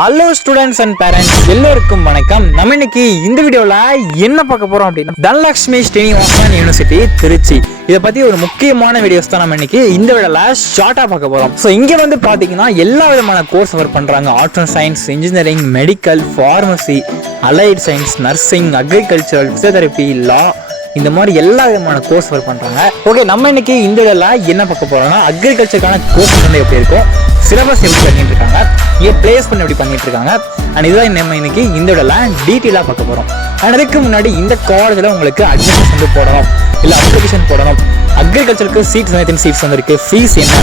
Hello students and parents எல்லோருக்கும் வணக்கம். நம்ம இன்னைக்கு இந்த வீடியோவில் என்ன பார்க்க போகிறோம் அப்படின்னா தனலட்சுமி ஸ்ரீனிவாசன் யூனிவர்சிட்டி திருச்சி. இதை பற்றி ஒரு முக்கியமான வீடியோஸ் தான் நம்ம இன்னைக்கு இந்த வீடியோவில் ஷார்ட்டாக பார்க்க போகிறோம். ஸோ இங்கே வந்து பார்த்தீங்கன்னா எல்லா விதமான கோர்ஸ் ஒர்க் பண்ணுறாங்க. Arts and science, engineering, medical, pharmacy, allied science, nursing, agricultural, physiotherapy, law, இந்த மாதிரி எல்லா விதமான கோர்ஸ் ஒர்க் பண்ணுறாங்க. ஓகே, நம்ம இன்னைக்கு இந்த வீடியோவில் என்ன பார்க்க போகிறோம்னா அக்ரிகல்ச்சருக்கான கோர்ஸ் வந்து எப்படி இருக்கும், சிலபஸ் எப்படி பண்ணிட்டு இருக்காங்க, ஏன் பிளேஸ் பண்ணி எப்படி பண்ணிட்டு இருக்காங்க, அண்ட் இதுதான் நம்ம இன்னைக்கு இந்த வீடியோவில் டீட்டெயிலாக பார்க்க போகிறோம். அண்ட் அதுக்கு முன்னாடி இந்த காலேஜில் உங்களுக்கு அட்மிஷன் வந்து போடணும், இல்லை அப்ளிகேஷன் போடணும், அக்ரிகல்ச்சருக்கு சீட்ஸ் வந்துருக்கு, ஃபீஸ் என்ன,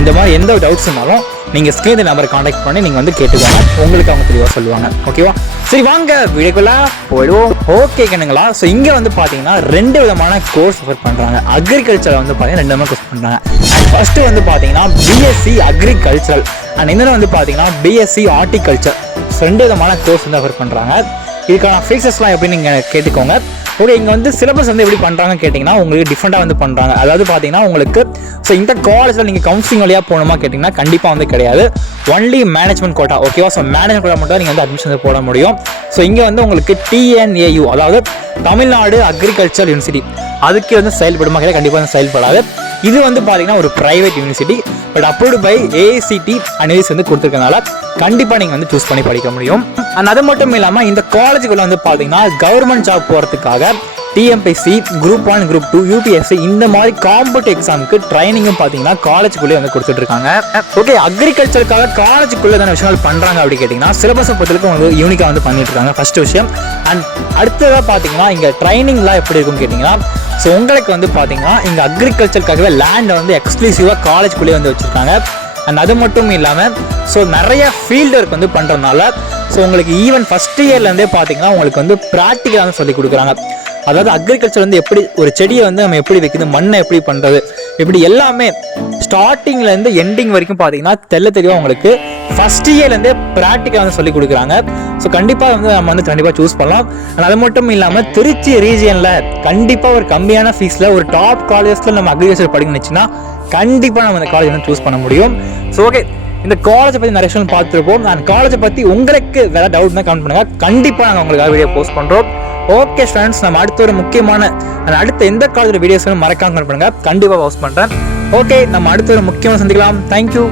இந்த மாதிரி எந்த டவுட்ஸ் இருந்தாலும் நீங்கள் ஸ்க்ரீன் நம்பரை காண்டாக்ட் பண்ணி நீங்கள் வந்து கேட்டுக்கோங்க. உங்களுக்கு அவங்க தெளிவாக சொல்லுவாங்க. ஓகேவா? சரி, வாங்க வீடியோக்குள்ள போயிடுவோம். ஓகே கண்ணுங்களா. ஸோ இங்கே வந்து பார்த்தீங்கன்னா ரெண்டு விதமான கோர்ஸ் ஒர்க் பண்ணுறாங்க. அக்ரிகல்ச்சரை வந்து பார்த்தீங்கன்னா ரெண்டு விதமாக கோர்ஸ் பண்ணுறாங்க. அண்ட் ஃபர்ஸ்ட்டு வந்து பார்த்தீங்கன்னா பிஎஸ்சி அக்ரிகல்ச்சரல் அண்ட் இன்னொன்று வந்து பார்த்தீங்கன்னா பிஎஸ்சி ஹார்டிகல்ச்சர். ரெண்டு விதமான கோர்ஸ் வந்து ஒர்க் பண்ணுறாங்க. இதுக்கான ஃபீஸஸ்லாம் எப்படின்னு நீங்கள் கேட்டுக்கோங்க. ஓகே, இங்கே வந்து சிலபஸ் வந்து எப்படி பண்ணுறாங்கன்னு கேட்டிங்கன்னா உங்களுக்கு டிஃப்ரெண்ட்டாக வந்து பண்ணுறாங்க. அதாவது பார்த்தீங்கன்னா உங்களுக்கு ஸோ இந்த காலேஜில் நீங்கள் கவுன்சிலிங் வழியாக போகணுமா கேட்டிங்கன்னா கண்டிப்பாக வந்து கிடையாது. Only management quota. ஓகேவா? ஸோ மேனேஜ்மெண்ட் கோட்டா மட்டும் நீங்கள் வந்து அட்மிஷன் வந்து போட முடியும். ஸோ இங்கே வந்து உங்களுக்கு டிஎன்ஏயு, அதாவது தமிழ்நாடு அக்ரிகல்ச்சர் யூனிவர்சிட்டி, அதுக்கு வந்து செயல்படுமா கேட்டால் கண்டிப்பாக வந்து செயல்படாது. இது வந்து பார்த்தீங்கன்னா ஒரு private university, but approved by AICTE அனிவர்ஸ் வந்து கொடுத்துருக்கனால கண்டிப்பாக நீங்கள் வந்து சூஸ் பண்ணி படிக்க முடியும். அண்ட் அது மட்டும் இல்லாமல் இந்த காலேஜுக்குள்ள வந்து பார்த்தீங்கன்னா கவர்மெண்ட் ஜாப் போகிறதுக்காக டிஎம்பிஎஸ்சி, குரூப் 1, குரூப் 2, யூபிஎஸ்சி இந்த மாதிரி காம்படிட்டிவ் எக்ஸாமுக்கு ட்ரைனிங்கும் பார்த்தீங்கன்னா காலேஜுக்குள்ளே வந்து கொடுத்துட்டு இருக்காங்க. ஓகே, அக்ரிகல்ச்சருக்காக காலேஜுக்குள்ளே தானே விஷயங்கள் பண்ணுறாங்க அப்படி கேட்டிங்கன்னா சிலபஸை பொறுத்தவரைக்கும் உங்களுக்கு யூனிக்காக வந்து பண்ணிட்டு இருக்காங்க. ஃபர்ஸ்ட் விஷயம். அண்ட் அடுத்ததாக பார்த்தீங்கன்னா இங்கே ட்ரைனிங்லாம் எப்படி இருக்குன்னு கேட்டிங்கன்னா ஸோ உங்களுக்கு வந்து பார்த்தீங்கன்னா இங்கே அக்ரிகல்ச்சருக்காகவே லேண்டை வந்து எக்ஸ்க்ளூசிவாக காலேஜுக்குள்ளேயே வந்து வச்சுருக்காங்க. அண்ட் அது மட்டும் இல்லாமல் ஸோ நிறைய ஃபீல்டு ஒர்க் வந்து பண்ணுறதுனால ஸோ உங்களுக்கு ஈவன் ஃபஸ்ட் இயர்லேருந்தே பார்த்தீங்கன்னா உங்களுக்கு வந்து ப்ராக்டிக்கலாக வந்து சொல்லி கொடுக்குறாங்க. அதாவது அக்ரிகல்ச்சர் வந்து எப்படி ஒரு செடியை வந்து நம்ம எப்படி வைக்கிறது, மண்ணை எப்படி பண்ணுறது, இப்படி எல்லாமே ஸ்டார்டிங்லேருந்து எண்டிங் வரைக்கும் பார்த்தீங்கன்னா தெளிவாக உங்களுக்கு ஃபஸ்ட் இயர்லேருந்தே ப்ராக்டிக்கலாக வந்து சொல்லி கொடுக்குறாங்க. ஸோ கண்டிப்பாக வந்து நம்ம வந்து கண்டிப்பாக சூஸ் பண்ணலாம். அண்ட் அது மட்டும் இல்லாமல் திருச்சி ரீஜியனில் கண்டிப்பாக ஒரு கம்மியான ஃபீஸில் ஒரு டாப் காலேஜஸில் நம்ம அக்ரிகல்ச்சர் படிக்கணுச்சுன்னா கண்டிப்பாக நம்ம இந்த காலேஜ் வந்து சூஸ் பண்ண முடியும். ஸோ ஓகே, இந்த காலேஜை பற்றி நிறைய விஷயம் பார்த்துருப்போம். நான் காலேஜை பற்றி உங்களுக்கு வேறு டவுட் தான் கமெண்ட் பண்ணுங்கள். கண்டிப்பாக நாங்கள் உங்களுக்காக வீடியோ போஸ்ட் பண்ணுறோம். ஓகே ஸ்டூடெண்ட்ஸ், நம்ம அடுத்த ஒரு முக்கியமான அடுத்த எந்த காலேஜோட வீடியோஸ் மறக்காம கமெண்ட் பண்ணுங்கள். கண்டிப்பாக போஸ்ட் பண்ணுறேன். ஓகே, நம்ம அடுத்த ஒரு முக்கியமாக சந்திக்கலாம். தேங்க்யூ.